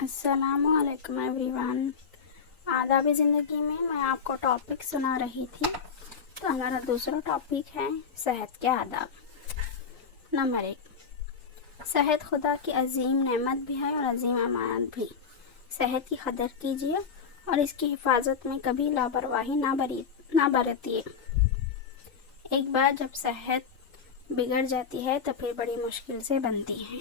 अस्सलाम वालेकुम एवरीवन। आदाब ज़िंदगी में मैं आपको टॉपिक सुना रही थी। तो हमारा दूसरा टॉपिक है सेहत के आदाब। नंबर 1, सेहत खुदा की अजीम नेमत भी है और अजीम अमानत भी। सेहत की कदर कीजिए और इसकी हिफाजत में कभी लापरवाही ना बरतिए। एक बार जब सेहत बिगड़ जाती है तो फिर बड़ी मुश्किल से बनती है।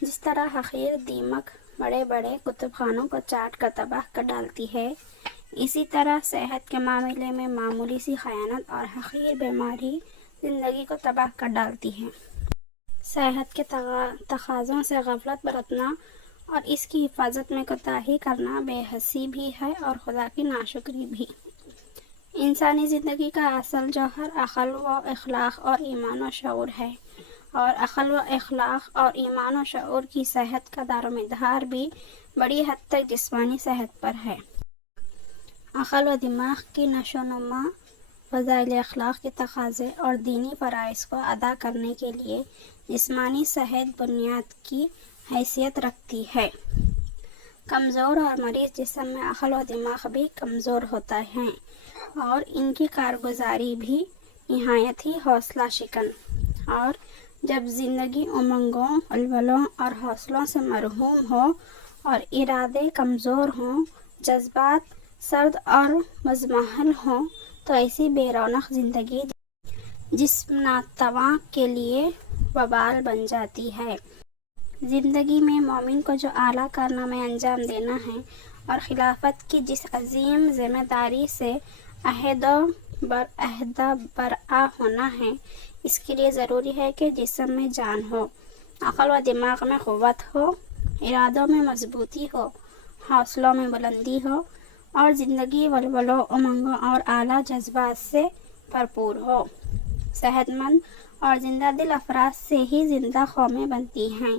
जिस तरह हकीर दीमक बड़े बड़े कुतुब खानों को चाट कर तबाह कर डालती है, इसी तरह सेहत के मामले में मामूली सी खयानत और हकीर बीमारी ज़िंदगी को तबाह कर डालती है। सेहत के तकाज़ों से गफलत बरतना और इसकी हिफाजत में कोताही करना बेहसी भी है और खुदा की नाशुक्री भी। इंसानी ज़िंदगी का असल जौहर अक़ल व इखलाक और ईमान व शऊर है, और अक़ल व इखलाक और ईमान व शऊर की सेहत का दारोमदार भी बड़ी हद तक जिस्मानी सेहत पर है। अक़ल व दिमाग की नशोनुमा फ़ज़ाइल अखलाक के तकाज़े और दीनी फ़राइज़ को अदा करने के लिए जिस्मानी सेहत बुनियाद की हैसियत रखती है। कमज़ोर और मरीज़ जिस्म में अक़ल व दिमाग भी कमज़ोर होता है और इनकी कारगुजारी भी निहायत ही हौसला शिकन। और जब ज़िंदगी उमंगों, वलवलों और हौसलों से मरहूम हो और इरादे कमज़ोर हों, जज्बात सर्द और मज़महल हों, तो ऐसी बेरौनक ज़िंदगी जिस्म नातवां के लिए वबाल बन जाती है। ज़िंदगी में मोमिन को जो आला कारनामे अंजाम देना है और खिलाफत की जिस अजीम ज़िम्मेदारी से अहदा बरआ होना है, इसके लिए ज़रूरी है कि जिस्म में जान हो, अक़ल व दिमाग में क़ुव्वत हो, इरादों में मजबूती हो, हौसलों में बुलंदी हो और ज़िंदगी वलवलों, उमंगों और आला जज्बात से भरपूर हो। सेहतमंद और ज़िंदा दिल अफराद से ही ज़िंदा कौमें बनती हैं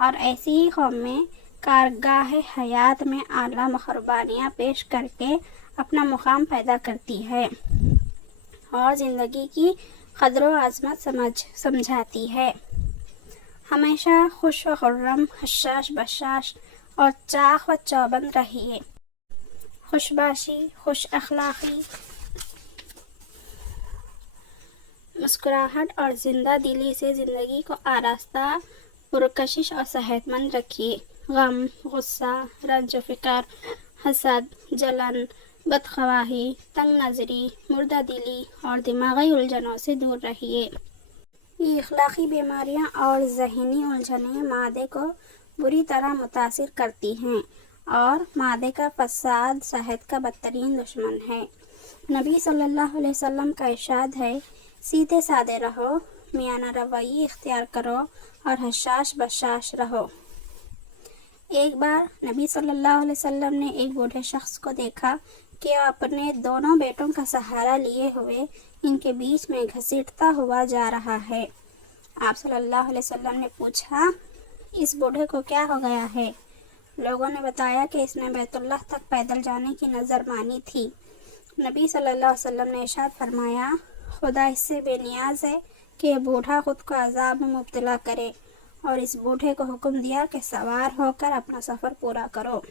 और ऐसी ही कौमें कारगाह हयात में आला कुर्बानियाँ पेश करके अपना मुकाम पैदा करती है और ज़िंदगी की क़द्र व अज़मत समझाती है। हमेशा खुश व खुर्रम, हशाश बशाश और चाक़ व चौबंद रहिए। खुशबाशी, खुश अखलाक़ी, मुस्कुराहट और ज़िंदा दिली से ज़िंदगी को आरास्ता, पुरकशिश और सेहतमंद रखिए। गम, गुस्सा, रंज व फ़िक्र, हसद, जलन, बदख्वाही, तंग नज़री, मुर्दा दिली और दिमागी उलझनों से दूर रहिए। ये अखलाक़ी बीमारियाँ और ज़हनी उलझनें मादे को बुरी तरह मुतासिर करती हैं और मादे का फ़साद सेहत का बदतरीन दुश्मन है। नबी सल्लल्लाहु अलैहि वसल्लम का इरशाद है, सीधे सादे रहो, मियाना रवैया इख्तियार करो और हशाश बशाश रहो। एक बार नबी सल्लल्लाहु अलैहि वसल्लम ने एक बूढ़े शख्स को देखा कि वह अपने दोनों बेटों का सहारा लिए हुए इनके बीच में घसीटता हुआ जा रहा है। आप सल्लल्लाहु अलैहि वसल्लम ने पूछा, इस बूढ़े को क्या हो गया है? लोगों ने बताया कि इसने बैतुल्लाह तक पैदल जाने की नज़र मानी थी। नबी सल्लल्लाहु अलैहि वसल्लम ने इरशाद फरमाया, खुदा इससे बेनियाज है कि यह बूढ़ा खुद को अजाब में मुब्तला करे, और इस बूढ़े को हुक्म दिया कि सवार होकर अपना सफ़र पूरा करो।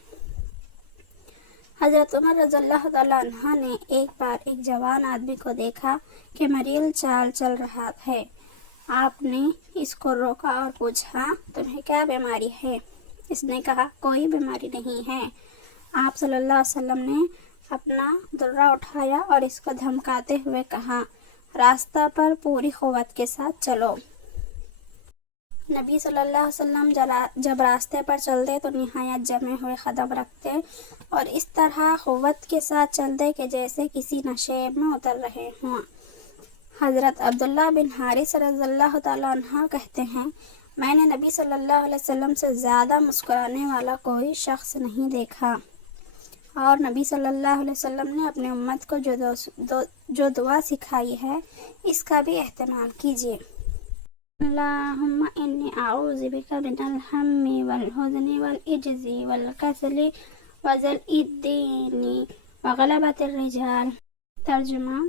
हज़रत उमर रज़ियल्लाहु तआला अन्हा ने एक बार एक जवान आदमी को देखा कि मरील चाल चल रहा है। आपने इसको रोका और पूछा, तुम्हें क्या बीमारी है? इसने कहा, कोई बीमारी नहीं है। आप सल्लल्लाहु अलैहि वसल्लम ने अपना दुर्रा उठाया और इसको धमकाते हुए कहा, रास्ता पर पूरी क़ुव्वत के साथ चलो। नबी सल्लल्लाहु अलैहि वसल्लम जब रास्ते पर चलते तो निहायत जमे हुए कदम रखते और इस तरह क़ुव्वत के साथ चलते कि जैसे किसी नशेब में उतर रहे हों। हज़रत अब्दुल्लाह बिन हारिस रज़ियल्लाहु तआला अन्हु कहते हैं, मैंने नबी सल्लल्लाहु अलैहि वसल्लम से ज़्यादा मुस्कुराने वाला कोई शख्स नहीं देखा। और नबी सल्लल्लाहु अलैहि वसल्लम ने अपने उम्मत को जो दुआ सिखाई है, इसका भी एहतमाल कीजिए। अल्लाहुम्मा इन्नी अऊज़ु बिका मिनल हम्मी वल हुज़्नि वल इज्ज़ि वल कसली व ज़लइ दीनी व गलबतिर रिजाल। तर्जुमा,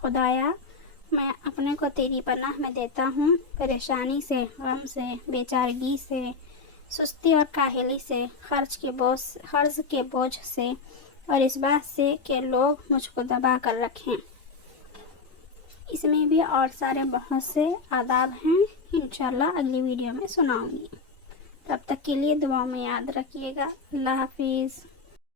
खुदाया मैं अपने को तेरी पनाह में देता हूँ परेशानी से, गम से, बेचारगी से, سستی اور کاہلی سے، قرض کے بوجھ سے، اور اس بات سے کہ لوگ مجھ کو دبا کر رکھیں۔ اس میں بھی اور سارے بہت سے آداب ہیں، انشاءاللہ اگلی ویڈیو میں سناؤں گی۔ تب تک کے لیے دعا میں یاد رکھیے گا۔ اللہ حافظ۔